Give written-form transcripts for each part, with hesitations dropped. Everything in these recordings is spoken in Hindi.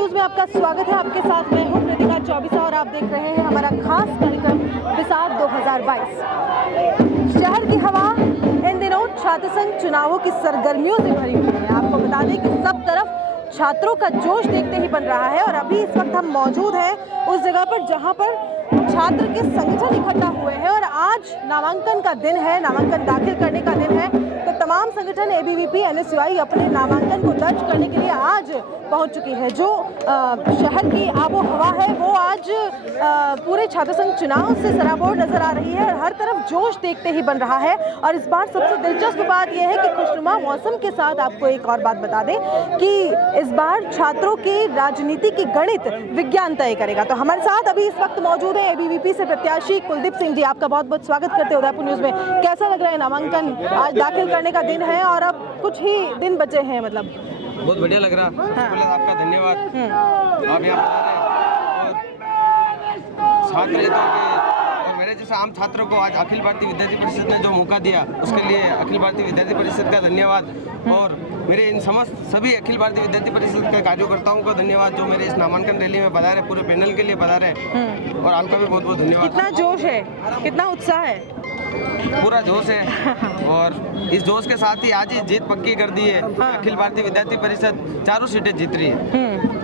न्यूज़ में आपका स्वागत है। आपके साथ मैं हूं कृतिका चौबीसा और आप देख रहे हैं हमारा खास कार्यक्रम विसार 2022। शहर की हवा इन दिनों छात्र संघ चुनावों की सरगर्मियों से भरी हुई है। आपको बता दें कि सब तरफ छात्रों का जोश देखते ही बन रहा है और अभी इस वक्त हम मौजूद हैं उस जगह पर जहां पर छात्र के संगठन इकट्ठा हुए हैं और आज नामांकन का दिन है, नामांकन दाखिल करने का दिन है। तो तमाम संगठन एबीवीपी एनएसयूआई अपने नामांकन को दर्ज करने के लिए आज पहुंच चुकी है। जो शहर की आबो हवा है वो आज पूरे छात्र संघ चुनाव से सराबोर नजर आ रही है और हर तरफ जोश देखते ही बन रहा है। और इस बार सबसे दिलचस्प बात यह है कि खुशनुमा मौसम के साथ आपको एक और बात बता दें कि इस बार छात्रों की राजनीति की गणित विज्ञान तय करेगा। तो हमारे साथ अभी इस वक्त मौजूद है एबीवीपी से प्रत्याशी कुलदीप सिंह जी। आपका बहुत बहुत स्वागत करते हैं उदयपुर न्यूज़ में। कैसा लग रहा है? नामांकन आज दाखिल करने का दिन है और अब कुछ ही दिन बचे हैं, मतलब बहुत बढ़िया लग रहा है। हाँ। आपका धन्यवाद। आप यहाँ और छात्र और मेरे जैसे आम छात्रों को आज अखिल भारतीय विद्यार्थी परिषद ने जो मौका दिया उसके लिए अखिल भारतीय विद्यार्थी परिषद का धन्यवाद और मेरे इन समस्त सभी अखिल भारतीय विद्यार्थी परिषद के कार्यकर्ताओं का धन्यवाद जो मेरे इस नामांकन रैली में पधारे, पूरे पैनल के लिए पधारे और आपका भी बहुत बहुत धन्यवाद। कितना जोश है, कितना उत्साह है? पूरा जोश है और इस जोश के साथ ही आज ही जीत पक्की कर दी है। अखिल भारतीय विद्यार्थी परिषद 4 सीटें जीत रही है।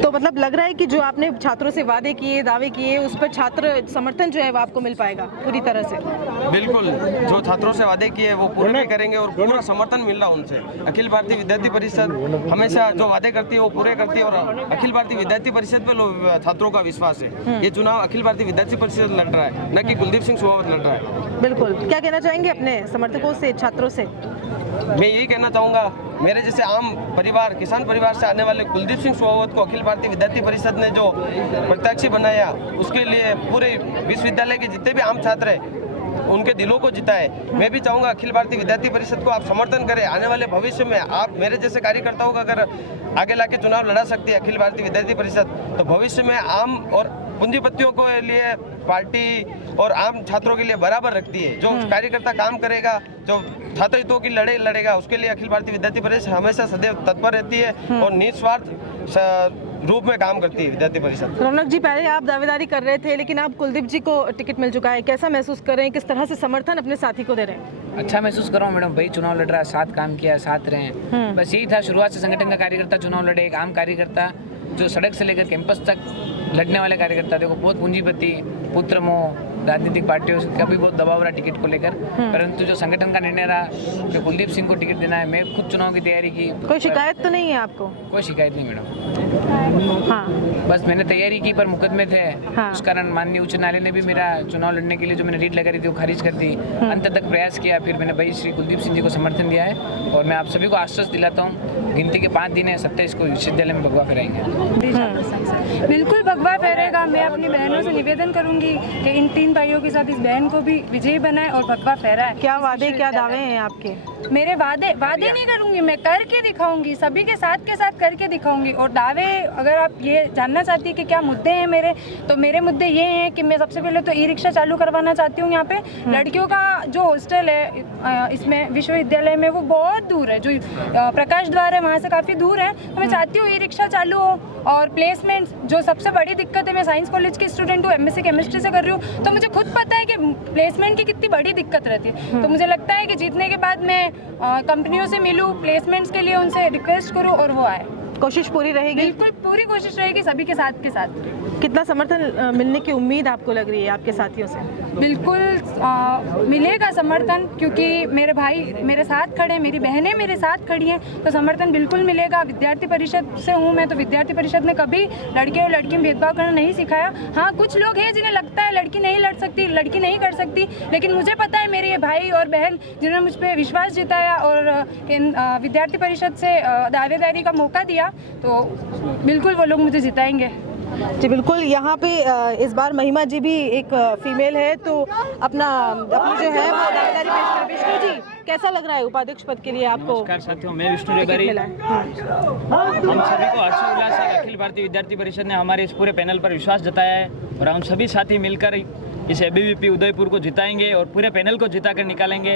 तो मतलब लग रहा है कि जो आपने छात्रों से वादे किए, दावे किए, उस पर छात्र समर्थन जो है वो आपको मिल पाएगा पूरी तरह से? बिल्कुल, जो छात्रों से वादे किए वो पूरे भी करेंगे और पूरा समर्थन मिल रहा उनसे। अखिल भारतीय विद्यार्थी परिषद हमेशा जो वादे करती है वो पूरे करती है और अखिल भारतीय विद्यार्थी परिषद पे छात्रों का विश्वास है। ये चुनाव अखिल भारतीय विद्यार्थी परिषद लड़ रहा है, न कि कुलदीप सिंह शेखावत लड़ रहा है। बिल्कुल, क्या कहना चाहेंगे अपने समर्थकों से, छात्रों से? मैं यही कहना चाहूँगा, मेरे जैसे आम परिवार, किसान परिवार से आने वाले कुलदीप सिंह शेखावत को अखिल भारतीय विद्यार्थी परिषद ने जो प्रत्याशी बनाया उसके लिए पूरे विश्वविद्यालय के जितने भी आम छात्र हैं उनके दिलों को जीता है। मैं भी चाहूँगा अखिल भारतीय विद्यार्थी परिषद को आप समर्थन करें। आने वाले भविष्य में आप मेरे जैसे कार्यकर्ताओं का अगर आगे लाके चुनाव लड़ा सकती है अखिल भारतीय विद्यार्थी परिषद, तो भविष्य में आम और पूंजीपतियों के लिए पार्टी और आम छात्रों के लिए बराबर रखती है। जो कार्यकर्ता काम करेगा, जो छात्र हितों की लड़ाई लड़ेगा, उसके लिए अखिल भारतीय विद्यार्थी परिषद हमेशा सदैव तत्पर रहती है और निस्वार्थ रूप में काम करती है विद्यार्थी परिषद। रौनक जी, पहले आप दावेदारी कर रहे थे लेकिन अब कुलदीप जी को टिकट मिल चुका है, कैसा महसूस कर रहे हैं? किस तरह से समर्थन अपने साथी को दे रहे हैं? अच्छा महसूस कर रहा हूँ मैडम, भाई चुनाव लड़ रहा है, साथ काम किया, साथ रहे। बस यही था, शुरुआत से संगठन का कार्यकर्ता चुनाव लड़े, एक आम कार्यकर्ता जो सड़क से लेकर कैंपस तक लड़ने वाले कार्यकर्ता। देखो, बहुत पूंजीपति, पुत्र मोह, राजनीतिक पार्टियों का भी बहुत दबाव रहा टिकट को लेकर, परंतु जो संगठन का निर्णय रहा कि कुलदीप सिंह को टिकट देना है। मैं खुद चुनाव की तैयारी की। कोई शिकायत तो नहीं है आपको? कोई शिकायत नहीं मैडम। हाँ, बस मैंने तैयारी की पर मुकदमे थे। हाँ। उस कारण माननीय उच्च न्यायालय ने भी मेरा चुनाव लड़ने के लिए जो मैंने रीट लगा रही थी वो खारिज कर दी। अंत तक प्रयास किया, फिर मैंने भाई श्री कुलदीप सिंह जी को समर्थन दिया है और मैं आप सभी को आश्वस्त दिलाता हूँ, गिनती के 5 दिन है, 27 को विश्वविद्यालय में भगवा फहराएंगे। बिल्कुल भगवा फहरेगा। मैं अपनी बहनों से निवेदन करूंगी कि इन 3 भाइयों के साथ इस बहन को भी विजयी बनाए और भगवा फहराए। क्या वादे, क्या दावे हैं आपके? मेरे वादे नहीं करूंगी, मैं करके दिखाऊंगी, सभी के साथ करके दिखाऊंगी। और दावे, अगर आप ये जानना चाहती है कि क्या मुद्दे हैं मेरे, तो मेरे मुद्दे ये हैं कि मैं सबसे पहले तो ई रिक्शा चालू करवाना चाहती हूँ। यहाँ पे लड़कियों का जो हॉस्टल है इसमें विश्वविद्यालय में वो बहुत दूर है, जो प्रकाश द्वार है वहाँ से काफ़ी दूर है। तो मैं चाहती हूँ ई रिक्शा चालू हो और प्लेसमेंट जो सबसे बड़ी दिक्कत है। मैं साइंस कॉलेज की स्टूडेंट हूँ, एमएससी केमिस्ट्री से कर रही हूँ, तो मुझे खुद पता है कि प्लेसमेंट की कितनी बड़ी दिक्कत रहती है। तो मुझे लगता है कि जीतने के बाद मैं कंपनियों से मिलूँ, प्लेसमेंट्स के लिए उनसे रिक्वेस्ट करूँ और वो आए। कोशिश पूरी रहेगी? बिल्कुल पूरी कोशिश रहेगी, सभी के साथ कितना समर्थन मिलने की उम्मीद आपको लग रही है आपके साथियों से? बिल्कुल मिलेगा समर्थन, क्योंकि मेरे भाई मेरे साथ खड़े हैं, मेरी बहनें मेरे साथ खड़ी हैं, तो समर्थन बिल्कुल मिलेगा। विद्यार्थी परिषद से हूँ मैं, तो विद्यार्थी परिषद ने कभी लड़के और लड़की में भेदभाव करना नहीं सिखाया। हाँ, कुछ लोग हैं जिन्हें लगता है लड़की नहीं लड़ सकती, लड़की नहीं कर सकती, लेकिन मुझे पता है मेरे ये भाई और बहन जिन्होंने मुझ पर विश्वास जताया और विद्यार्थी परिषद से दावेदारी का मौका दिया, तो बिल्कुल वो लोग मुझे जिताएंगे। जी बिल्कुल। यहाँ पे इस बार महिमा जी भी एक फीमेल है, तो अपनी जो है वो दावेदारी पेश करें। विष्णु जी, कैसा लग रहा है उपाध्यक्ष पद के लिए आपको? नमस्कार साथियों, मैं विष्णु रेबारी। हम सभी को हर्षोल्लास है, अखिल भारतीय विद्यार्थी परिषद ने हमारे इस पूरे पैनल पर विश्वास जताया है और हम सभी साथी मिलकर इस एबीवीपी उदयपुर को जिताएंगे और पूरे पैनल को जिताकर निकालेंगे।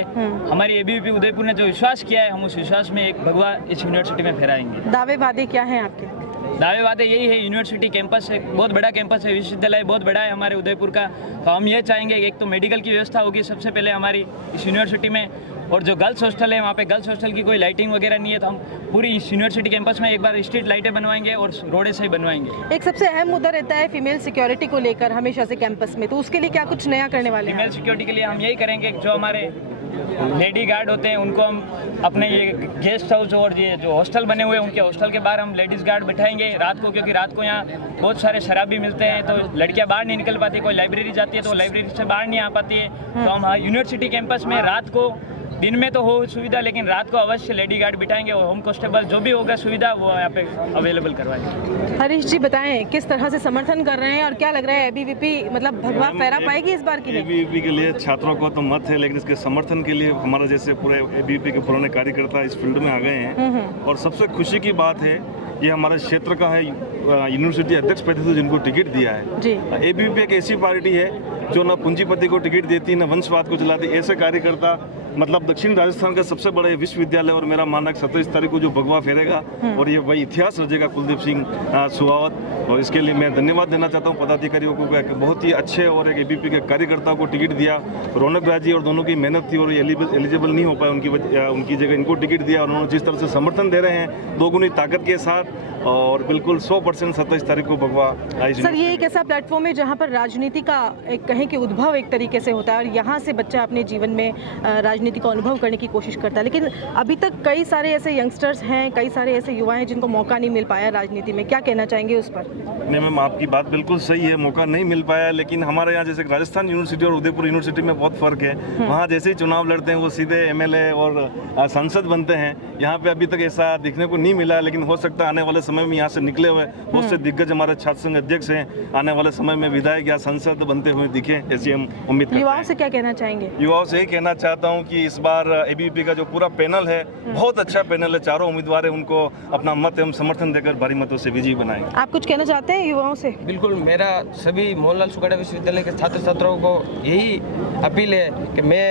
हमारी एबीवीपी उदयपुर ने जो विश्वास किया है, हम उस विश्वास में एक भगवा इस यूनिवर्सिटी में फहराएंगे। दावे वादे क्या हैं आपके? दावे वादे यही है, यूनिवर्सिटी कैंपस है, बहुत बड़ा कैंपस है, विश्वविद्यालय बहुत बड़ा है हमारे उदयपुर का। तो हम ये चाहेंगे कि एक तो मेडिकल की व्यवस्था होगी सबसे पहले हमारी इस यूनिवर्सिटी में, और जो गर्ल्स हॉस्टल है वहाँ पे गर्ल्स हॉस्टल की कोई लाइटिंग वगैरह नहीं है, तो हम पूरी इस यूनिवर्सिटी कैंपस में एक बार स्ट्रीट लाइटें बनवाएंगे और रोडे से ही बनवाएंगे। एक सबसे अहम मुद्दा रहता है फीमेल सिक्योरिटी को लेकर हमेशा से कैंपस में, तो उसके लिए क्या कुछ नया करने वाले हैं? फीमेल सिक्योरिटी के लिए हम यही करेंगे कि जो हमारे लेडी गार्ड होते हैं उनको हम अपने ये गेस्ट हाउस और ये जो हॉस्टल बने हुए हैं उनके हॉस्टल के बाहर हम लेडीज़ गार्ड बिठाएंगे रात को, क्योंकि रात को यहाँ बहुत सारे शराबी मिलते हैं, तो लड़कियाँ बाहर नहीं निकल पाती, कोई लाइब्रेरी जाती है तो लाइब्रेरी से बाहर नहीं आ पाती है। तो हम यूनिवर्सिटी कैंपस में रात को, दिन में तो हो सुविधा, लेकिन रात को अवश्य लेडी गार्ड बिठाएंगे और होम कांस्टेबल जो भी होगा सुविधा वो यहाँ पे अवेलेबल करवाएंगे। हरीश जी बताएं किस तरह से समर्थन कर रहे हैं और क्या लग रहा है एबीवीपी मतलब भगवा फहरा पाएगी इस बार की? एबीवीपी के लिए छात्रों को तो मत है, लेकिन इसके समर्थन के लिए हमारा जैसे पूरे एबीवीपी के पुराने कार्यकर्ता इस फील्ड में आ गए हैं। और सबसे खुशी की बात है ये हमारे क्षेत्र का है यूनिवर्सिटी अध्यक्ष पद से जिनको टिकट दिया है जी। एबीवीपी एक ऐसी पार्टी है जो न पूंजीपति को टिकट देती न वंशवाद को चलाती। ऐसे कार्यकर्ता मतलब दक्षिण राजस्थान का सबसे बड़ा विश्वविद्यालय, और मेरा मानना है 27 तारीख को जो भगवा फेरेगा और ये भाई इतिहास रचेगा कुलदीप सिंह सुहावत, और इसके लिए मैं धन्यवाद देना चाहता हूँ पदाधिकारियों को कि बहुत ही अच्छे और एक एबीवीपी के कार्यकर्ताओं को टिकट दिया। रौनक राजी और दोनों की मेहनत थी और एलिजिबल नहीं हो पाए उनकी जगह इनको टिकट दिया, और उन्होंने जिस तरह से समर्थन दे रहे हैं दोगुनी ताकत के साथ, और बिल्कुल 100% 27 तारीख को भगवा। सर ये एक ऐसा प्लेटफॉर्म है जहाँ पर राजनीति का एक कहें कि उद्भव एक तरीके से होता है और यहाँ से बच्चा अपने जीवन में राजनीति का अनुभव करने की कोशिश करता है, लेकिन अभी तक कई सारे ऐसे यंगस्टर्स हैं, कई सारे ऐसे युवा हैं जिनको मौका नहीं मिल पाया राजनीति में, क्या कहना चाहेंगे उस पर? नहीं मैम, आपकी बात बिल्कुल सही है, मौका नहीं मिल पाया, लेकिन हमारे यहाँ जैसे राजस्थान यूनिवर्सिटी और उदयपुर यूनिवर्सिटी में बहुत फर्क है। वहाँ जैसे ही चुनाव लड़ते हैं वो सीधे एमएलए और सांसद बनते हैं। यहाँ पे अभी तक ऐसा देखने को नहीं मिला, लेकिन हो सकता है आने वाले समय में यहाँ से निकले हुए बहुत से दिग्गज हमारे छात्र संघ अध्यक्ष हैं, आने वाले समय में विधायक या सांसद बनते हुए दिखे, ऐसी हम उम्मीद करते हैं। युवाओं से क्या कहना चाहेंगे? युवाओं से यही कहना चाहता हूँ कि इस बार एबीवीपी का जो पूरा पैनल है बहुत अच्छा पैनल है, चारों उम्मीदवार है, उनको अपना मत एवं समर्थन देकर भारी मतों से विजयी बनाएंगे। आप कुछ कहना चाहते हैं युवाओं से? बिल्कुल, मेरा सभी मोहनलाल सुखाड़ा विश्वविद्यालय के छात्र छात्राओं को यही अपील है कि मैं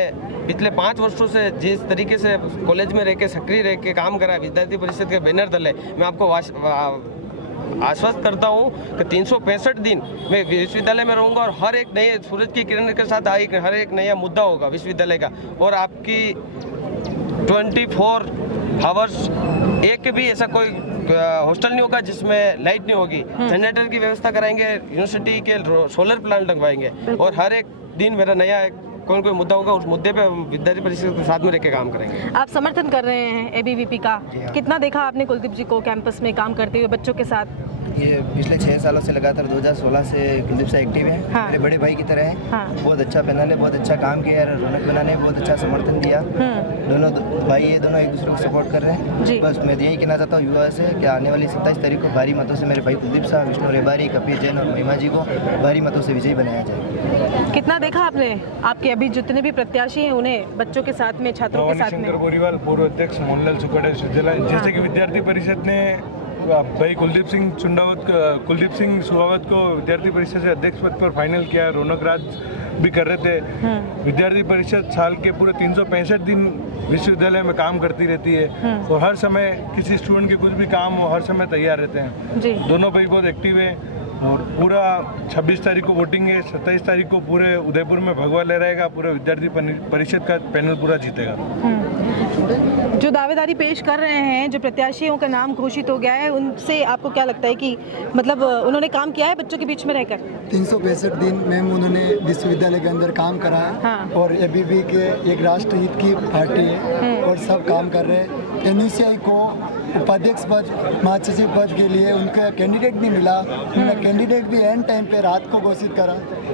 पिछले 5 वर्षों से जिस तरीके से कॉलेज में रह के सक्रिय रह के काम करा, विद्यार्थी परिषद के बैनर तले, मैं आपको आश्वस्त करता हूँ कि 365 दिन मैं विश्वविद्यालय में रहूँगा और हर एक नए सूरज की किरण के साथ हर एक नया मुद्दा होगा विश्वविद्यालय का, और आपकी 24 आवर्स एक भी ऐसा कोई हॉस्टल नहीं होगा जिसमें लाइट नहीं होगी। जनरेटर की व्यवस्था कराएंगे, यूनिवर्सिटी के सोलर प्लांट लगवाएंगे, और हर एक दिन मेरा नया कोई मुद्दा होगा उस मुद्दे पे विद्यार्थी परिषद के साथ में रह के काम करेंगे। आप समर्थन कर रहे हैं एबीवीपी का, कितना देखा आपने कुलदीप जी को कैंपस में काम करते हुए बच्चों के साथ? ये पिछले 6 सालों से लगातार 2016 से कुलदीप से एक्टिव है। हाँ। मेरे बड़े भाई की तरह है। हाँ। बहुत अच्छा पैनल है, बहुत अच्छा काम किया है, रौनक बनाने में बहुत अच्छा समर्थन दिया। दोनों भाई ये दोनों एक दूसरे को सपोर्ट कर रहे हैं। बस मैं यही कहना चाहता हूँ युवा से कि आने वाली 27 तारीख को भारी मतों से मेरे भाई कुलदीप साहब, विष्णु रेबारी, कपिल जैन और महिमा जी को भारी मतों से विजयी बनाया जाए। कितना देखा आपने आपके अभी जितने भी प्रत्याशी हैं उन्हें बच्चों के साथ में, छात्रों के साथ में? शंकर बोरीवाल, पूर्व अध्यक्ष मोहनलाल सुखाड़ा विश्वविद्यालय। जैसे कि विद्यार्थी परिषद ने भाई कुलदीप सिंह सुहावत को विद्यार्थी परिषद से अध्यक्ष पद पर फाइनल किया, रौनक राज भी कर रहे थे। विद्यार्थी परिषद साल के पूरे 365 दिन विश्वविद्यालय में काम करती रहती है और हर समय किसी स्टूडेंट की कुछ भी काम हो हर समय तैयार रहते हैं जी। दोनों भाई बहुत एक्टिव है और पूरा 26 तारीख को वोटिंग है, 27 तारीख को पूरे उदयपुर में भगवा लहराएगा, पूरे विद्यार्थी परिषद का पैनल पूरा जीतेगा। जो दावेदारी पेश कर रहे हैं, जो प्रत्याशियों का नाम घोषित हो गया है, उनसे आपको क्या लगता है कि मतलब उन्होंने काम किया है बच्चों के बीच में रहकर? 365 दिन मैम उन्होंने विश्वविद्यालय के अंदर काम करा है। हाँ। और एबीवी के एक राष्ट्रहित की पार्टी है और सब काम कर रहे हैं। एनयूसीआई को उपाध्यक्ष पद, महासचिव पद के लिए उनका कैंडिडेट भी मिला, उन्होंने कैंडिडेट भी एंड टाइम पे रात को घोषित करा,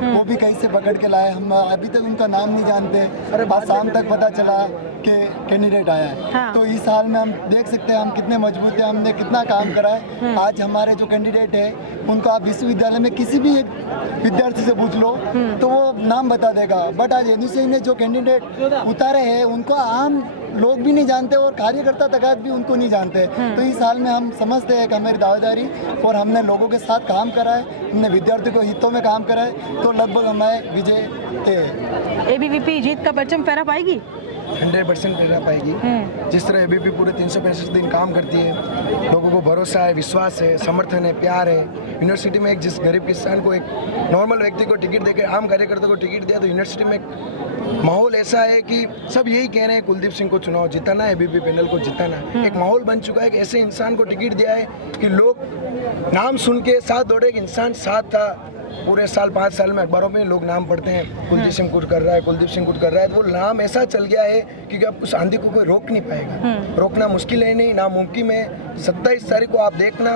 वो भी कहीं से पकड़ के लाए। हम अभी तक उनका नाम नहीं जानते, आज शाम तक पता चला कि कैंडिडेट आया है। हाँ। तो इस हाल में हम देख सकते हैं हम कितने मजबूत हैं, हमने कितना काम करा है। आज हमारे जो कैंडिडेट है उनको आप विश्वविद्यालय में किसी भी एक विद्यार्थी से पूछ लो तो वो नाम बता देगा, बट आज एनयूसीआई ने जो कैंडिडेट उतारे हैं उनको आम लोग भी नहीं जानते और कार्यकर्ता तक भी उनको नहीं जानते। तो इस हाल में हम समझते हैं कि हमारी दावेदारी और हमने लोगों के साथ काम करा है, हमने विद्यार्थियों को हितों में काम करा है, तो लगभग हमारे विजय है। एबीवीपी जीत का परचम फहरा पाएगी? 100% प्रेरणा पाएगी। जिस तरह एबीपी पूरे 365 दिन काम करती है, लोगों को भरोसा है, विश्वास है, समर्थन है, प्यार है। यूनिवर्सिटी में एक जिस गरीब किसान को, एक नॉर्मल व्यक्ति को टिकट देकर, आम कार्यकर्ता को टिकट दिया, तो यूनिवर्सिटी में एक माहौल ऐसा है कि सब यही कह रहे हैं कुलदीप सिंह को चुनाव जिताना है, एबीपी पैनल को जिताना है। एक माहौल बन चुका है कि ऐसे इंसान को टिकट दिया है कि लोग नाम सुन के साथ दौड़े। एक इंसान साथ था पूरे साल, 5 साल में अखबारों में लोग नाम पढ़ते हैं, कुलदीप सिंह कुछ कर रहा है, कुलदीप सिंह कुछ कर रहा है। तो वो नाम ऐसा चल गया है क्योंकि अब उस आंधी को कोई रोक नहीं पाएगा। रोकना मुश्किल है नहीं, नामुमकिन है। 27 तारीख को आप देखना,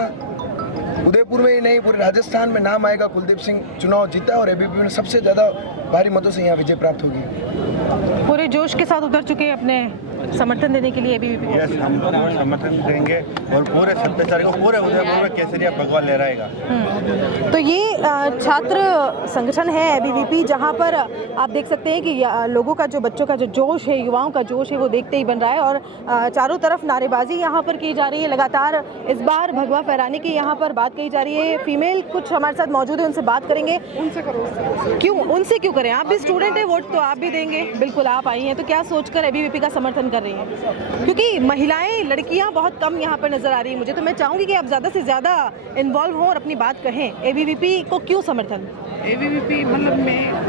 उदयपुर में ही नहीं पूरे राजस्थान में नाम आएगा, कुलदीप सिंह चुनाव जीता और एबीपी में सबसे ज़्यादा भारी मतों से यहाँ विजय प्राप्त होगी। पूरे जोश के साथ उतर चुके हैं अपने समर्थन देने के लिए एबीवीपी को। यस, हम पूरा समर्थन देंगे और पूरे 27 तारीख को पूरे उदयपुर में केसरिया भगवा लहराएगा। तो ये छात्र संगठन है एबीवीपी, जहाँ पर आप देख सकते हैं कि लोगों का जो, बच्चों का जो जोश है, युवाओं का जोश है, वो देखते ही बन रहा है। और चारों तरफ नारेबाजी यहाँ पर की जा रही है लगातार। इस बार भगवा फहराने की यहाँ पर बात कही जा रही है। फीमेल कुछ हमारे साथ मौजूद है, उनसे बात करेंगे। उनसे क्यों करें? आप भी स्टूडेंट है, वोट तो आप भी देंगे। बिल्कुल, आप आई हैं, तो क्या सोचकर एबीवीपी का समर्थन कर रही हैं? क्योंकि महिलाएं, लड़कियां बहुत कम यहाँ पर नजर आ रही है मुझे, तो मैं चाहूंगी कि आप ज़्यादा से ज़्यादा इन्वॉल्व हों और अपनी बात कहें। एबीवीपी को क्यों समर्थन? एबीवीपी मतलब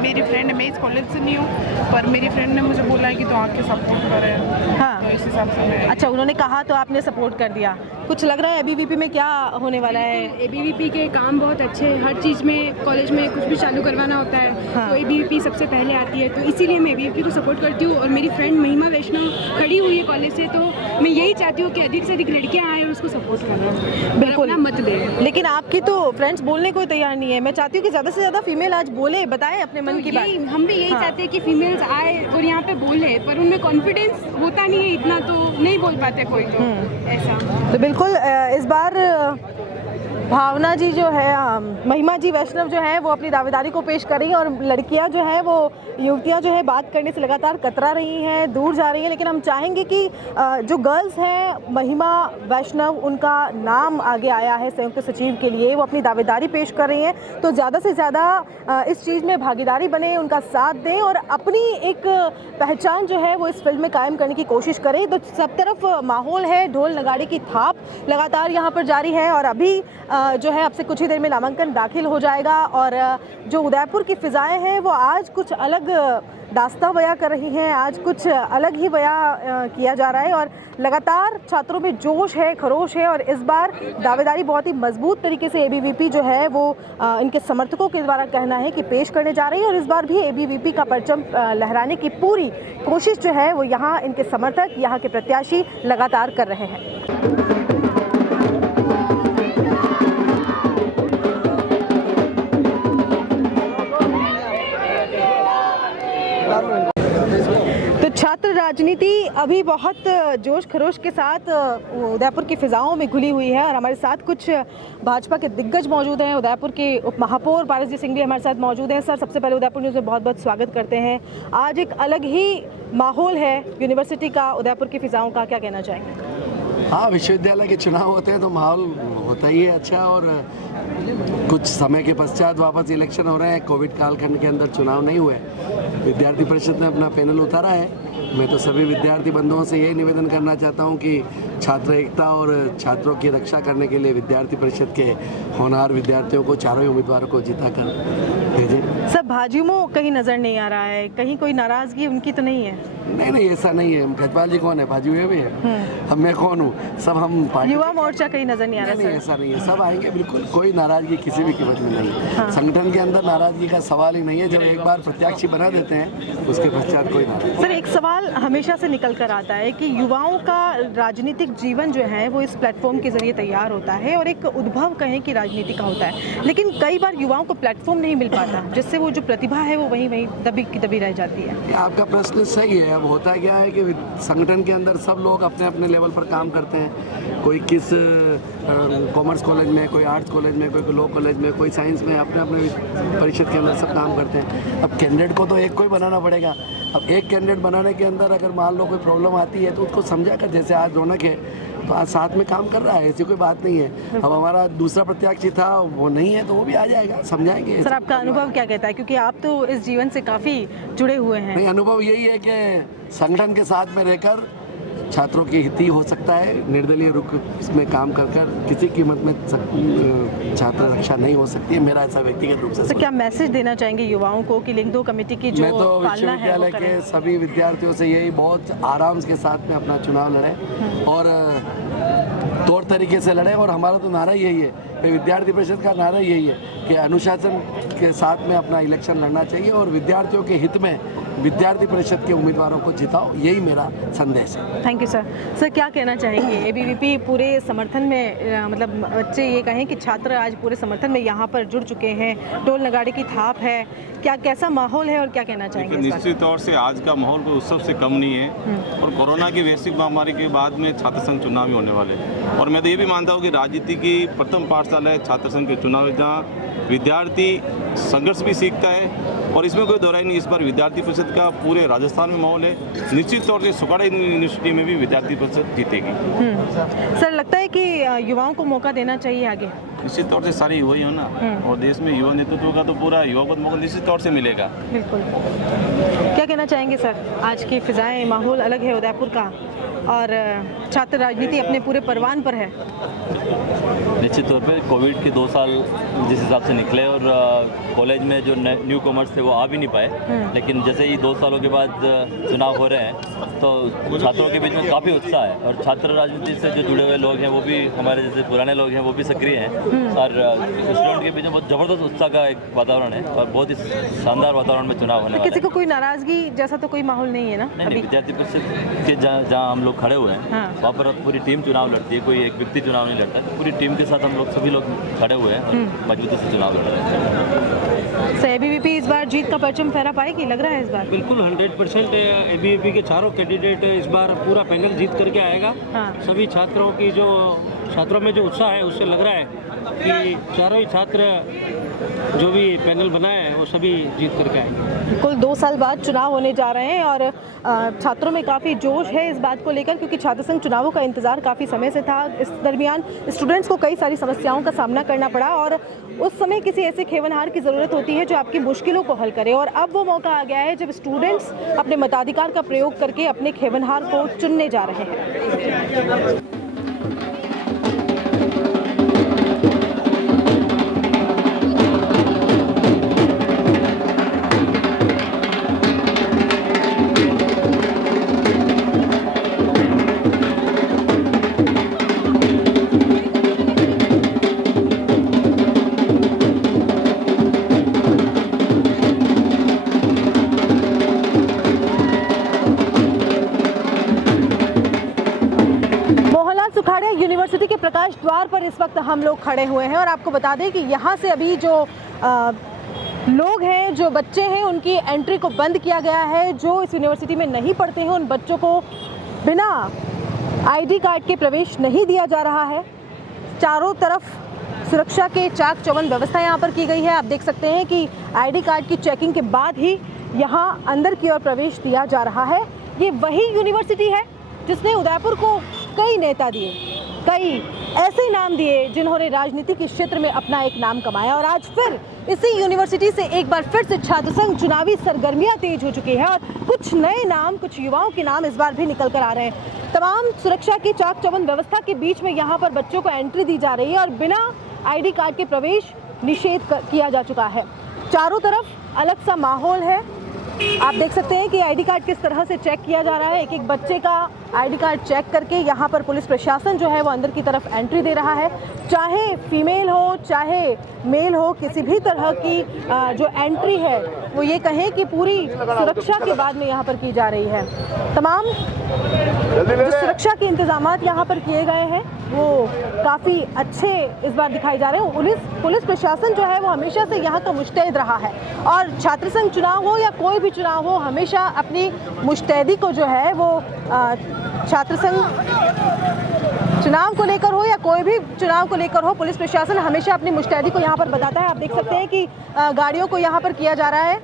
मेरी फ्रेंड है, मैं इस कॉलेज से नहीं हूँ, पर मेरी फ्रेंड ने मुझे बोला है कि तो आके सपोर्ट करें। हाँ, तो इस हिसाब से मैं। अच्छा, उन्होंने कहा तो आपने सपोर्ट कर दिया। कुछ लग रहा है एबीवीपी में क्या होने वाला है? एबीवीपी के काम बहुत अच्छे हैं, हर चीज़ में, कॉलेज में कुछ भी चालू करवाना होता है हाँ। तो एबीवीपी सबसे पहले आती है, तो इसीलिए मैं एबीवीपी को सपोर्ट करती हूँ। और मेरी फ्रेंड महिमा वैष्णव खड़ी हुई है कॉलेज से, तो मैं यही चाहती हूँ कि अधिक से अधिक लड़कियाँ आएँ और उसको सपोर्ट करें, बिल्कुल मत दें। लेकिन आपकी तो फ्रेंड्स बोलने को तैयार नहीं है। मैं चाहती हूँ कि ज़्यादा से ज़्यादा फीमेल आज बोले, बताएं अपने मन की बात। हम भी यही चाहते हैं कि फीमेल्स आए और यहाँ पे बोले, पर उनमें कॉन्फिडेंस होता नहीं है इतना, तो नहीं बोल पाते कोई, तो ऐसा। तो बिल्कुल इस बार भावना जी जो है, महिमा जी वैष्णव जो है, वो अपनी दावेदारी को पेश कर रही हैं। और लड़कियां जो है, वो युवतियां जो है, बात करने से लगातार कतरा रही हैं, दूर जा रही हैं। लेकिन हम चाहेंगे कि जो गर्ल्स हैं, महिमा वैष्णव, उनका नाम आगे आया है संयुक्त सचिव के लिए, वो अपनी दावेदारी पेश कर रही हैं। तो ज़्यादा से ज़्यादा इस चीज़ में भागीदारी बने, उनका साथ दें और अपनी एक पहचान जो है वो इस फील्ड में कायम करने की कोशिश करें। तो सब तरफ माहौल है, ढोल नगाड़े की थाप लगातार यहाँ पर जारी है। और अभी जो है, अब से कुछ ही देर में नामांकन दाखिल हो जाएगा। और जो उदयपुर की फ़िज़ाएं हैं, वो आज कुछ अलग दास्तां बयां कर रही हैं, आज कुछ अलग ही बयां किया जा रहा है। और लगातार छात्रों में जोश है, खरोश है। और इस बार दावेदारी बहुत ही मजबूत तरीके से एबीवीपी जो है वो इनके समर्थकों के द्वारा कहना है कि पेश करने जा रही है। और इस बार भी एबीवीपी का परचम लहराने की पूरी कोशिश जो है वो यहाँ इनके समर्थक, यहाँ के प्रत्याशी लगातार कर रहे हैं। तो छात्र राजनीति अभी बहुत जोश खरोश के साथ उदयपुर की फिजाओं में घुली हुई है। और हमारे साथ कुछ भाजपा के दिग्गज मौजूद हैं। उदयपुर के उप महापौर पारस सिंह भी हमारे साथ मौजूद हैं। सर, सबसे पहले उदयपुर न्यूज़ में बहुत बहुत स्वागत करते हैं। आज एक अलग ही माहौल है यूनिवर्सिटी का, उदयपुर की फिजाओं का, क्या कहना चाहेंगे? हाँ, विश्वविद्यालय के चुनाव होते हैं तो माहौल होता ही है अच्छा। और कुछ समय के पश्चात वापस इलेक्शन हो रहे हैं। कोविड कालखंड के अंदर चुनाव नहीं हुए। विद्यार्थी परिषद ने अपना पैनल उतारा है। मैं तो सभी विद्यार्थी बंधुओं से यही निवेदन करना चाहता हूं कि छात्र एकता और छात्रों की रक्षा करने के लिए विद्यार्थी परिषद के होनहार विद्यार्थियों को, चारों उम्मीदवारों को जिता कर भेजें। सब भाजयुमो कहीं नज़र नहीं आ रहा है, कहीं कोई नाराज़गी उनकी तो नहीं है? नहीं, ऐसा नहीं है। गजपाल जी कौन है? भाजयुमो भी है। हम, मैं कौन हूँ? सब हम युवा मोर्चा कहीं नज़र नहीं आ रहा? नहीं, ऐसा नहीं है। सब आएंगे, बिल्कुल कोई नाराज़गी किसी भी कीमत में नहीं है। हाँ। संगठन के अंदर नाराज़गी का सवाल ही नहीं है। जब एक बार प्रत्याशी बना देते हैं उसके पश्चात कोई नाराज़गी। सर, एक सवाल हमेशा से निकल कर आता है कि युवाओं का राजनीतिक जीवन जो है वो इस प्लेटफॉर्म के जरिए तैयार होता है और एक उद्भव कहें कि राजनीति का होता है। लेकिन कई बार युवाओं को प्लेटफॉर्म नहीं मिल पाता, जिससे वो जो प्रतिभा है वो वहीं दबी की दबी रह जाती है। आपका प्रश्न सही है। अब होता क्या है कि संगठन के अंदर सब लोग अपने अपने लेवल पर काम करते हैं। कोई किस कॉमर्स कॉलेज में, कोई आर्ट्स कॉलेज में, कोई लॉ कॉलेज में, कोई साइंस में, अपने अपने परिषद के अंदर सब काम करते हैं। अब कैंडिडेट को तो एक को ही बनाना पड़ेगा। अब एक कैंडिडेट बनाने के अंदर अगर मान लो कोई प्रॉब्लम आती है तो उसको समझा कर, जैसे आज रौनक है तो आज साथ में काम कर रहा है, ऐसी कोई बात नहीं है। अब हमारा दूसरा प्रत्याशी था वो नहीं है तो वो भी आ जाएगा, समझाएंगे। सर आपका अनुभव क्या कहता है, क्योंकि आप तो इस जीवन से काफ़ी जुड़े हुए हैं? नहीं, अनुभव यही है कि संगठन के साथ में रहकर छात्रों की हित ही हो सकता है, निर्दलीय रुख में काम कर किसी कीमत में छात्र रक्षा नहीं हो सकती है, मेरा ऐसा व्यक्तिगत रूप से। तो क्या मैसेज देना चाहेंगे युवाओं को कि लिंग 2 कमेटी की जो मैं तो पालना है विश्वविद्यालय के सभी विद्यार्थियों से यही बहुत आराम के साथ में अपना चुनाव लड़ें और तौर तरीके से लड़ें। और हमारा तो नारा यही है, विद्यार्थी परिषद का नारा यही है कि अनुशासन के साथ में अपना इलेक्शन लड़ना चाहिए और विद्यार्थियों के हित में विद्यार्थी परिषद के उम्मीदवारों को जिताओ, यही मेरा संदेश है। Thank you sir. सर क्या कहना चाहेंगे, एबीवीपी पूरे समर्थन में, मतलब बच्चे ये कहें कि छात्र आज पूरे समर्थन में यहाँ पर जुड़ चुके हैं, ढोल नगाड़े की थाप है, क्या कैसा माहौल है और क्या कहना चाहेंगे? निश्चित तौर से आज का माहौल कोई उत्सव से कम नहीं है और कोरोना की वैश्विक महामारी के बाद में छात्र संघ चुनाव भी होने वाले हैं और मैं तो ये भी मानता हूँ कि राजनीति की प्रथम पाठशाला है छात्र संघ के चुनाव, जहाँ विद्यार्थी संघर्ष भी सीखता है और इसमें कोई दोहराई नहीं। इस बार विद्यार्थी परिषद का पूरे राजस्थान में माहौल है, निश्चित तौर से सुखाड़ा यूनिवर्सिटी में भी विद्यार्थी परिषद जीतेगी। सर लगता है कि युवाओं को मौका देना चाहिए आगे? निश्चित तौर से सारे युवा ही हो ना, और देश में युवा नेतृत्व का तो पूरा युवा को मौका निश्चित तौर से मिलेगा। बिल्कुल। क्या कहना चाहेंगे सर, आज की फिजाएं, माहौल अलग है उदयपुर का और छात्र राजनीति अपने पूरे परवान पर है? निश्चित तौर पे कोविड के 2 साल जिस हिसाब से निकले और कॉलेज में जो न्यू कॉमर्स थे वो आ भी नहीं पाए, लेकिन जैसे ही 2 सालों के बाद चुनाव हो रहे हैं तो छात्रों के बीच में काफ़ी उत्साह है और छात्र राजनीति से जो जुड़े हुए लोग हैं वो भी हमारे जैसे पुराने लोग हैं वो भी सक्रिय हैं और स्टूडेंट के बीच में बहुत ज़बरदस्त उत्साह का एक वातावरण है और बहुत ही शानदार वातावरण में चुनाव होने वाला है। किसी को कोई नाराज़गी जैसा तो कोई माहौल नहीं है ना? नहीं, विद्यार्थी परिषद के जहाँ हम लोग खड़े हुए हैं वहाँ पर पूरी टीम चुनाव लड़ती है, कोई एक व्यक्ति चुनाव नहीं लड़ता है, पूरी टीम के साथ हम लोग सभी लोग खड़े हुए हैं और मजबूती से चुनाव लड़ रहे हैं। एबीवीपी इस बार जीत का परचम फहरा पाएगी, लग रहा है इस बार? बिल्कुल 100% एबीवीपी के चारों कैंडिडेट इस बार पूरा पैनल जीत करके आएगा। सभी छात्रों में जो उत्साह है उससे लग रहा है कि चारों ही छात्र जो भी पैनल बनाए हैं वो सभी जीत करके आएंगे। कुल 2 साल बाद चुनाव होने जा रहे हैं और छात्रों में काफ़ी जोश है इस बात को लेकर, क्योंकि छात्र संघ चुनावों का इंतज़ार काफ़ी समय से था। इस दरमियान स्टूडेंट्स को कई सारी समस्याओं का सामना करना पड़ा और उस समय किसी ऐसे खेवनहार की ज़रूरत होती है जो आपकी मुश्किलों को हल करे और अब वो मौका आ गया है जब स्टूडेंट्स अपने मताधिकार का प्रयोग करके अपने खेवनहार को चुनने जा रहे हैं। यूनिवर्सिटी के प्रकाश द्वार पर इस वक्त हम लोग खड़े हुए हैं और आपको बता दें कि यहाँ से अभी जो लोग हैं, जो बच्चे हैं, उनकी एंट्री को बंद किया गया है। जो इस यूनिवर्सिटी में नहीं पढ़ते हैं उन बच्चों को बिना आईडी कार्ड के प्रवेश नहीं दिया जा रहा है। चारों तरफ सुरक्षा के चाक चौबंद व्यवस्था यहाँ पर की गई है। आप देख सकते हैं कि आईडी कार्ड की चेकिंग के बाद ही यहाँ अंदर की ओर प्रवेश दिया जा रहा है। ये वही यूनिवर्सिटी है जिसने उदयपुर को कई नेता दिए, कई ऐसे नाम दिए जिन्होंने राजनीति के क्षेत्र में अपना एक नाम कमाया और आज फिर इसी यूनिवर्सिटी से एक बार फिर से छात्र संघ चुनावी सरगर्मियां तेज हो चुकी है और कुछ नए नाम, कुछ युवाओं के नाम इस बार भी निकल कर आ रहे हैं। तमाम सुरक्षा की चाक चौबंद व्यवस्था के बीच में यहाँ पर बच्चों को एंट्री दी जा रही है और बिना आईडी कार्ड के प्रवेश निषेध किया जा चुका है। चारों तरफ अलग सा माहौल है। आप देख सकते हैं कि आईडी कार्ड किस तरह से चेक किया जा रहा है। एक एक बच्चे का आईडी कार्ड चेक करके यहाँ पर पुलिस प्रशासन जो है वो अंदर की तरफ एंट्री दे रहा है। चाहे फीमेल हो चाहे मेल हो, किसी भी तरह की जो एंट्री है वो ये कहें कि पूरी सुरक्षा के बाद में यहाँ पर की जा रही है। तमाम जो सुरक्षा के इंतजामात यहाँ पर किए गए हैं वो काफ़ी अच्छे इस बार दिखाई जा रहे हैं। पुलिस प्रशासन जो है वो हमेशा से यहाँ का मुस्तैद रहा है और छात्र संघ चुनाव हो या कोई भी चुनाव हो, हमेशा अपनी मुस्तैदी को जो है वो छात्र संघ चुनाव को लेकर हो या कोई भी चुनाव को लेकर हो, पुलिस प्रशासन हमेशा अपनी मुस्तैदी को यहाँ पर बताता है। आप देख सकते हैं कि गाड़ियों को यहाँ पर किया जा रहा है।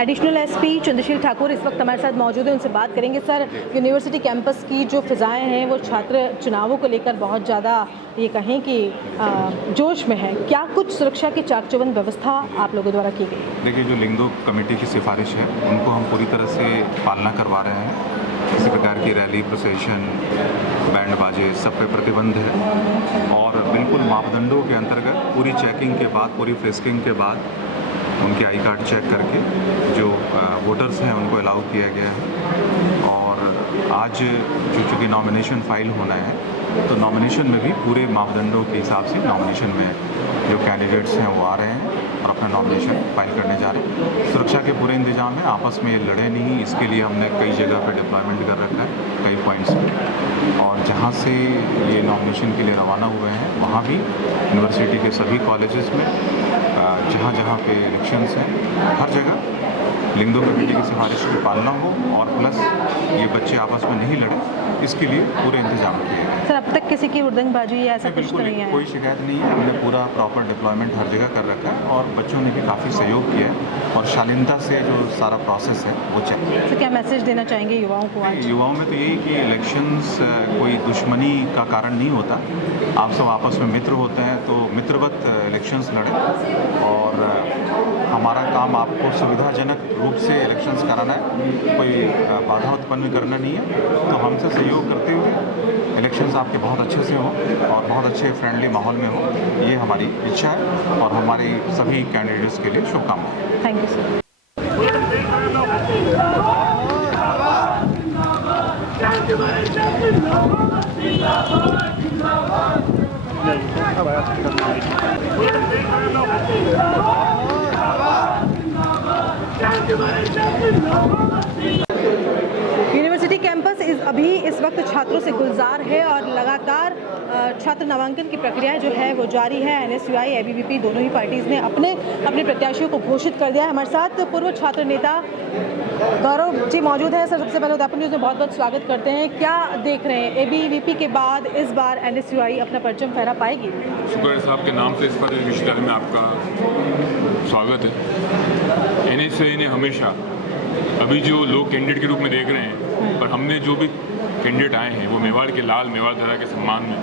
एडिशनल एसपी चंद्रशील ठाकुर इस वक्त हमारे साथ मौजूद हैं, उनसे बात करेंगे। सर, यूनिवर्सिटी कैंपस की जो फ़िज़ाएँ हैं वो छात्र चुनावों को लेकर बहुत ज़्यादा ये कहें कि जोश में है। क्या कुछ सुरक्षा की चाक चौबंद व्यवस्था आप लोगों द्वारा की गई? देखिए, जो लिंगदो कमेटी की सिफारिश है उनको हम पूरी तरह से पालना करवा रहे हैं। किसी प्रकार की रैली, प्रोसेशन, बैंड बाजे सब पे प्रतिबंध है और बिल्कुल मापदंडों के अंतर्गत पूरी चेकिंग के बाद, पूरी फ्रिस्किंग के बाद उनके आई कार्ड चेक करके जो वोटर्स हैं उनको अलाउ किया गया है। और आज चूँकि नॉमिनेशन फाइल होना है तो नॉमिनेशन में भी पूरे मापदंडों के हिसाब से नॉमिनेशन में जो कैंडिडेट्स हैं वो आ रहे हैं और अपना नॉमिनेशन फाइल करने जा रहे हैं। सुरक्षा के पूरे इंतजाम है, आपस में ये लड़े नहीं, इसके लिए हमने कई जगह पे डिप्लॉयमेंट कर रखा है, कई पॉइंट्स पे। और जहाँ से ये नॉमिनेशन के लिए रवाना हुए हैं वहाँ भी यूनिवर्सिटी के सभी कॉलेजेस में जहाँ जहाँ पे इलेक्शंस हैं हर जगह लिंगदो कमेटी की सिफारिश की पालना हो और प्लस ये बच्चे आपस में नहीं लड़े, इसके लिए पूरे इंतजाम किए गए। सर, अब तक किसी की हुड़दंगबाजी या ऐसा कुछ तो नहीं है? कोई शिकायत नहीं है, हमने पूरा प्रॉपर डिप्लॉयमेंट हर जगह कर रखा है और बच्चों ने भी काफ़ी सहयोग किया है और शालीनता से जो सारा प्रोसेस है वो चल रहा है। तो क्या मैसेज देना चाहेंगे युवाओं को आज? युवाओं में तो यही कि इलेक्शंस कोई दुश्मनी का कारण नहीं होता, आप सब आपस में मित्र होते हैं तो मित्रवत इलेक्शंस लड़ें और हमारा काम आपको सुविधाजनक रूप से इलेक्शंस कराना है, कोई बाधा उत्पन्न करना नहीं है। तो हमसे सहयोग करते हुए इलेक्शंस आपके बहुत अच्छे से हों और बहुत अच्छे फ्रेंडली माहौल में हो, ये हमारी इच्छा है और हमारी सभी कैंडिडेट्स के लिए शुभकामनाएं। Thank you sir. University campus अभी इस वक्त छात्रों से गुलजार है और लगातार छात्र नामांकन की प्रक्रिया जो है वो जारी है। एनएसयूआई, एबीवीपी दोनों ही पार्टीज़ ने अपने प्रत्याशियों को घोषित कर दिया है। हमारे साथ पूर्व छात्र नेता गौरव जी मौजूद हैं। सर, सबसे पहले उदयपुर न्यूज़ में बहुत बहुत स्वागत करते हैं। क्या देख रहे हैं, एबीवीपी के बाद इस बार एनएसयूआई अपना परचम फहरा पाएगी? शुक्र है साहब के नाम से इस पर विश्वविद्यालय में आपका स्वागत है। एनएसयूआई ने हमेशा अभी जो लोग कैंडिडेट के रूप में देख रहे हैं और हमने जो भी कैंडिडेट आए हैं वो मेवाड़ के लाल मेवाड़ धरा के सम्मान में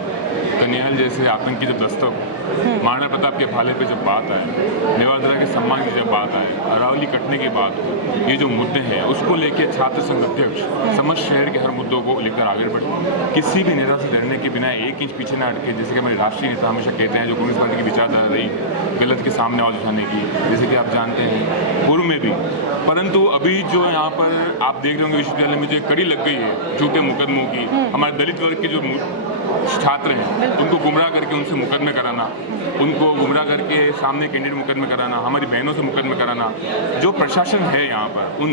कन्याल जैसे आतंकी जब दस्तक महाराणा प्रताप के भाले पे जब बात आए, मेवाड़ धरा के सम्मान की जब बात आए, अरावली कटने की बात हो, ये जो मुद्दे हैं उसको लेकर छात्र संघ अध्यक्ष समस्त शहर के हर मुद्दों को लेकर आगे बढ़े। किसी भी नेता से डरने के बिना एक इंच पीछे ना हटके, जैसे कि हमारे राष्ट्रीय नेता हमेशा कहते हैं जो कांग्रेस पार्टी की विचारधारा रही गलत के सामने आवाज उठाने की, जैसे कि आप जानते हैं पूर्व में भी। परंतु अभी जो यहाँ पर आप देख रहे होंगे विश्वविद्यालय में जो कड़ी लग गई है झूठे मुकदमों की, हमारे दलित वर्ग के जो छात्र हैं उनको गुमराह करके उनसे मुकदमे कराना, उनको गुमराह करके सामने कैंडिडेट मुकदमे कराना, हमारी बहनों से मुकदमे कराना। जो प्रशासन है यहाँ पर उन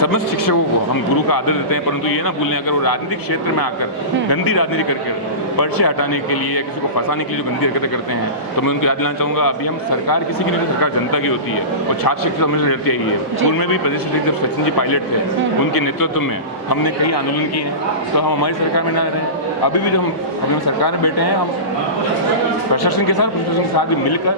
समस्त शिक्षकों को हम गुरु का आदर देते हैं, परंतु ये ना भूलें अगर वो राजनीतिक क्षेत्र में आकर गंदी राजनीति करके पर्चे हटाने के लिए, किसी को फंसाने के लिए जो गंदी हरकतें करते हैं, तो मैं उनको याद दिलाना चाहूँगा अभी हम सरकार किसी की नहीं, सरकार जनता की होती है और छात्र शिक्षा हमेशा डरती आई है। स्कूल में भी प्रदेश अध्यक्ष जब सचिन जी पायलट थे उनके नेतृत्व में हमने कई आंदोलन किए हैं, तो हम हमारी सरकार में ना रहे। अभी भी जो हम सरकार में बैठे हैं, हम प्रशासन के साथ भी मिलकर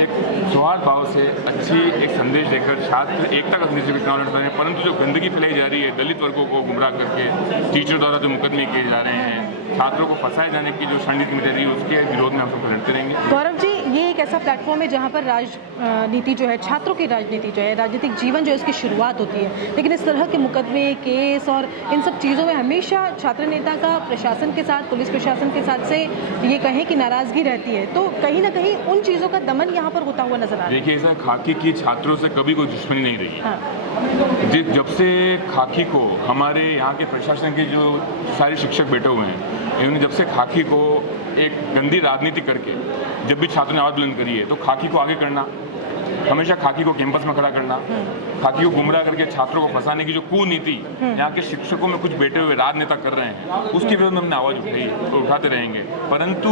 एक सौहार्द भाव से अच्छी एक संदेश देकर छात्र एकता का संदेश देकर चुनाव लड़ते हैं। परंतु जो गंदगी फैलाई जा रही है, दलित वर्गों को गुमराह करके टीचर द्वारा जो मुकदमे किए जा रहे हैं, छात्रों को फंसाए जाने की जो रणनीति मिल रही है, उसके विरोध में हम सब लड़ते रहेंगे। गौरव जी, ये एक ऐसा प्लेटफॉर्म है जहाँ पर राजनीति जो है, छात्रों की राजनीति जो है, राजनीतिक जीवन जो है उसकी शुरुआत होती है, लेकिन इस तरह के मुकदमे, केस और इन सब चीज़ों में हमेशा छात्र नेता का प्रशासन के साथ, पुलिस प्रशासन के साथ से ये कहें कि नाराज़गी रहती है, तो कहीं ना कहीं उन चीज़ों का दमन यहाँ पर होता हुआ नजर आ रहा है। देखिए, ऐसा खाकी की छात्रों से कभी कोई दुश्मनी नहीं रही। जब से खाकी को हमारे यहाँ के प्रशासन के जो सारे शिक्षक बैठे हुए हैं, इन्होंने जब से खाकी को एक गंदी राजनीति करके जब भी छात्रों ने आवाज़ बुलंद करी है, तो खाकी को आगे करना, हमेशा खाकी को कैंपस में खड़ा करना, खाकी को गुमराह करके छात्रों को फंसाने की जो कुनीति यहाँ के शिक्षकों में कुछ बैठे हुए राजनेता कर रहे हैं, उसके विरोध में हमने आवाज़ उठाई और उठाते रहेंगे। परंतु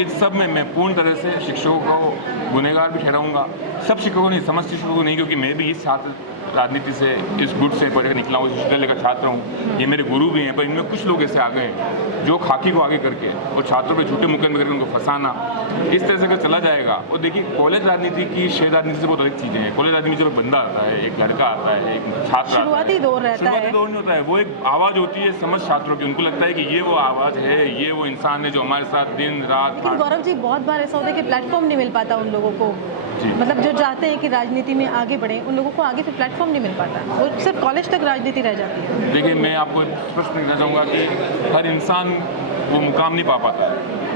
इस सब में मैं पूर्ण तरह से शिक्षकों को गुनहगार भी ठहराऊंगा, सब शिक्षकों नहीं, समस्त शिक्षकों को नहीं, क्योंकि मैं भी इस छात्र राजनीति से, इस गुट से पढ़ निकला हूँ, विश्वविद्यालय का छात्र हूँ, ये मेरे गुरु भी हैं, पर इनमें कुछ लोग ऐसे आ गए हैं जो खाकी को आगे करके और छात्रों पे झूठे मुकदमे करके उनको फंसाना, इस तरह से अगर चला जाएगा। और देखिए कॉलेज राजनीति की शहर राजनीति से बहुत अलग चीज़ें हैं। कॉलेज राजनीति में जब एक बंदा आता है, एक लड़का आता है, एक छात्र शुरुआती दौर रहता है, शुरुआती दौर नहीं होता है, वो एक आवाज़ होती है समझ छात्रों की, उनको लगता है कि ये वो आवाज़ है, ये वो इंसान है जो हमारे साथ दिन रात। लेकिन गौरव जी बहुत बार ऐसा होता है कि प्लेटफॉर्म नहीं मिल पाता उन लोगों को, मतलब जो चाहते हैं कि राजनीति में आगे बढ़े, उन लोगों को आगे फिर प्लेटफॉर्म नहीं मिल पाता, वो सिर्फ कॉलेज तक राजनीति रह जाती है। देखिए मैं आपको स्पष्ट कहना चाहूँगा कि हर इंसान वो मुकाम नहीं पा पाता,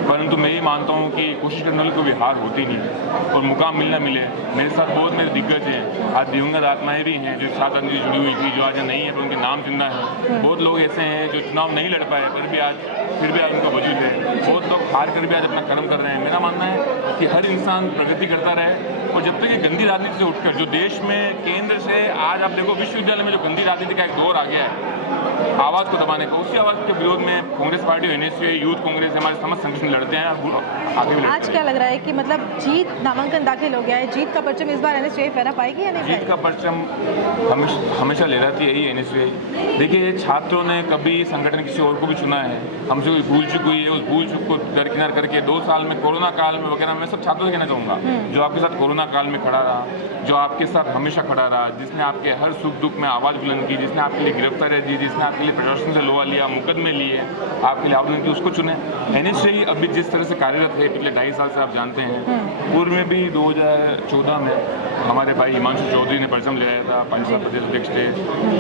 परंतु मैं ये मानता हूँ कि कोशिश करने वाले को भी हार होती नहीं, और मुकाम मिलना मिले। मेरे साथ बहुत मेरे दिग्गज हैं, आज दिवंगत आत्माएं भी हैं जो साथ आदमी जुड़ी हुई थी, जो आज नहीं है पर उनके नाम जिंदा है। बहुत लोग ऐसे हैं जो चुनाव नहीं लड़ पाए पर भी आज फिर भी आज उनका वजूद है। बहुत लोग हार कर भी आज अपना कर्म कर रहे हैं। मेरा मानना है कि हर इंसान प्रगति करता रहे, और जब तक ये गंदी राजनीति से उठकर जो देश में केंद्र से आज आप देखो विश्वविद्यालय में जो गंदी राजनीति का एक दौर आ गया है आवाज़ को दबाने का, उसी आवाज़ के विरोध में Congress party, NSUI, youth Congress, हमारे समस्त संगठन लड़ते हैं और आगे भी। आज क्या लग रहा है कि मतलब जीत, नामांकन दाखिल हो गया है, जीत का परचम इस बार NSUI फहरा पाएगी या नहीं? जीत का परचम हमेशा ले रहती है यही NSUI। देखिए छात्रों ने कभी संगठन किसी और को भी चुना है, हमसे कोई भूल चुक हुई है, उस भूल चुक को दरकिनार करके 2 साल में कोरोना काल में वगैरह मैं सब छात्रों से कहना चाहूँगा जो आपके साथ कोरोना काल में खड़ा रहा, जो आपके साथ हमेशा खड़ा रहा, जिसने आपके हर सुख दुख में आवाज़ बुलंद की, जिसने आपके लिए गिरफ्तारियाँ दी, जिसने आपके लिए प्रशासन से लोहा लिया, मुकदमे लिए, आपके लिए आवेदन किया, उसको चुने। NSUI अभी जिस तरह से कार्यरत है पिछले 2.5 साल से आप जानते हैं, पूर्व में भी 2014 में हमारे भाई हिमांशु चौधरी ने परचम ले आया था, पंजाब प्रदेश अध्यक्ष थे,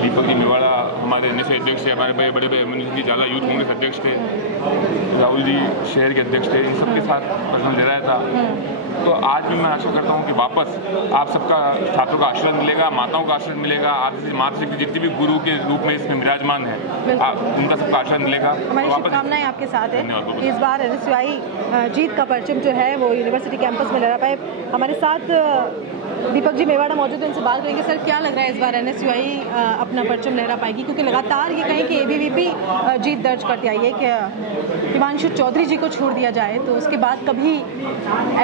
दीपक जी मेवाड़ा हमारे NSUI अध्यक्ष थे, हमारे भाई बड़े भाई मनीष जी जाला यूथ कांग्रेस अध्यक्ष थे, राहुल जी शहर के अध्यक्ष थे, इन सबके साथ परचम ले रहा था। तो आज भी मैं आशा करता हूँ कि वापस आप सबका छात्रों का आशीर्वाद मिलेगा, माताओं का आशीर्वाद मिलेगा, आप जैसे मातृशक्ति जितने भी गुरु के रूप में इसमें विराजमान है, उनका सबका आशीर्वाद मिलेगा। हमारी शुभकामनाएं आपके साथ है। इस बार NSUI जीत का परचम जो है वो यूनिवर्सिटी कैंपस में लहरा पाए। हमारे साथ दीपक जी मेवाड़ा मौजूद है, इनसे बात करेंगे। सर क्या लग रहा है इस बार NSUI अपना परचम लहरा पाएगी, क्योंकि लगातार ये कहें कि ABVP जीत दर्ज करती आई है कि हिमांशु चौधरी जी को छोड़ दिया जाए तो उसके बाद कभी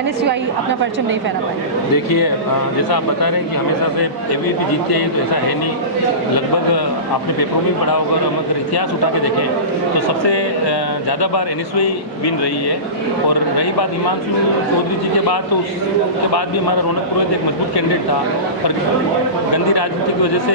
NSUI अपना परचम नहीं फहरा पाए? देखिए जैसा आप बता रहे हैं कि हमेशा से ABVP जीतती है, तो ऐसा है नहीं। लगभग आपने पेपरों में पढ़ा होगा, तो हम अगर इतिहास उठा के देखें तो सबसे ज़्यादा बार NSUI विन रही है। और रही बात हिमांशु चौधरी जी के बाद, तो उसके बाद भी हमारा रौनक पुरोहित एक मजबूत कैंडिडेट था, पर गंदी राजनीति की वजह से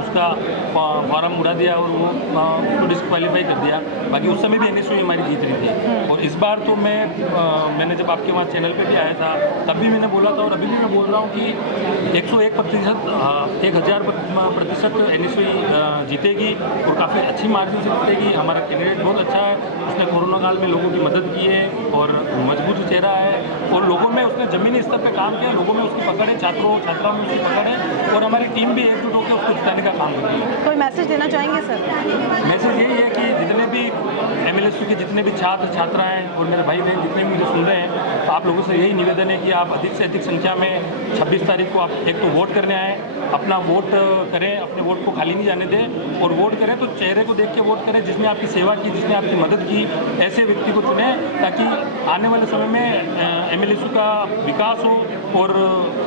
उसका फॉर्म उड़ा दिया और वो उसको डिस्क्वालीफाई कर दिया। बाकी उस समय भी NSUI हमारी जीत रही थी। और इस बार तो मैंने जब आपके वहाँ चैनल पे भी आया था तब भी मैंने बोला था, और अभी भी मैं बोल रहा हूँ कि 101% 1000% NSUI जीतेगी और काफ़ी अच्छी मार्जिन से जीतेगी। हमारा कैंडिडेट बहुत अच्छा है, उसने कोरोना काल में लोगों की मदद की है और मजबूत चेहरा है, और लोगों में उसने ज़मीनी स्तर पर काम किया, लोगों में उसकी पकड़ है, छात्रों छात्राओं में उसकी पकड़ है, और हमारी टीम भी एकजुट होकर उसको जिताने का काम करती है। कोई मैसेज देना चाहेंगे सर? मैसेज यही है कि जितने भी MLSU के जितने भी छात्र छात्राएं और मेरे भाई बहन जितने भी मुझे सुन रहे हैं, आप लोगों से यही निवेदन है कि आप अधिक से अधिक संख्या में 26 तारीख को आप एक तो वोट करने आएँ, अपना वोट करें, अपने वोट को खाली नहीं जाने दें, और वोट करें तो चेहरे को देख के वोट करें जिसने आपकी सेवा की, जिसने आपकी मदद की, ऐसे व्यक्ति को चुनें ताकि आने वाले समय में MLSU का विकास हो और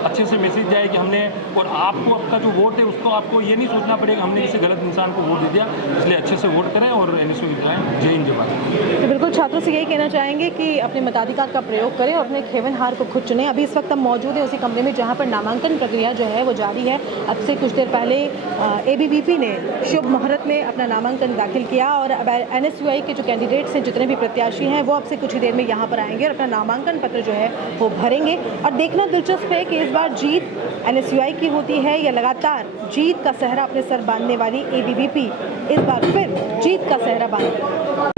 अच्छे से मैसेज जाए कि हमने, और आपको आपका जो वोट है उसको आपको ये नहीं सोचना पड़ेगा हमने किसी गलत इंसान को वोट दे दिया, इसलिए अच्छे से वोट करें और NSUI जिताएं। जय हिंद जय भारत। तो बिल्कुल छात्रों से यही कहना चाहेंगे कि अपने मताधिकार का प्रयोग करें और अपने खेवन हार को खुद चुनें। अभी इस वक्त हम मौजूद हैं उसी कमरे में जहां पर नामांकन प्रक्रिया जो है वो जारी है। अब से कुछ देर पहले ABVP ने शुभ मुहूर्त में अपना नामांकन दाखिल किया और अब NSUI के जो कैंडिडेट्स हैं, जितने भी प्रत्याशी हैं, वो अब से कुछ ही देर में यहाँ पर आएंगे और अपना नामांकन पत्र जो है वो भरेंगे। और देखना दिलचस्प है कि इस बार जीत NSUI की होती है या लगातार जीत का सहरा अपने सर बांधने वाली ABVP इस बार फिर जीत का सहरा बांधेगी।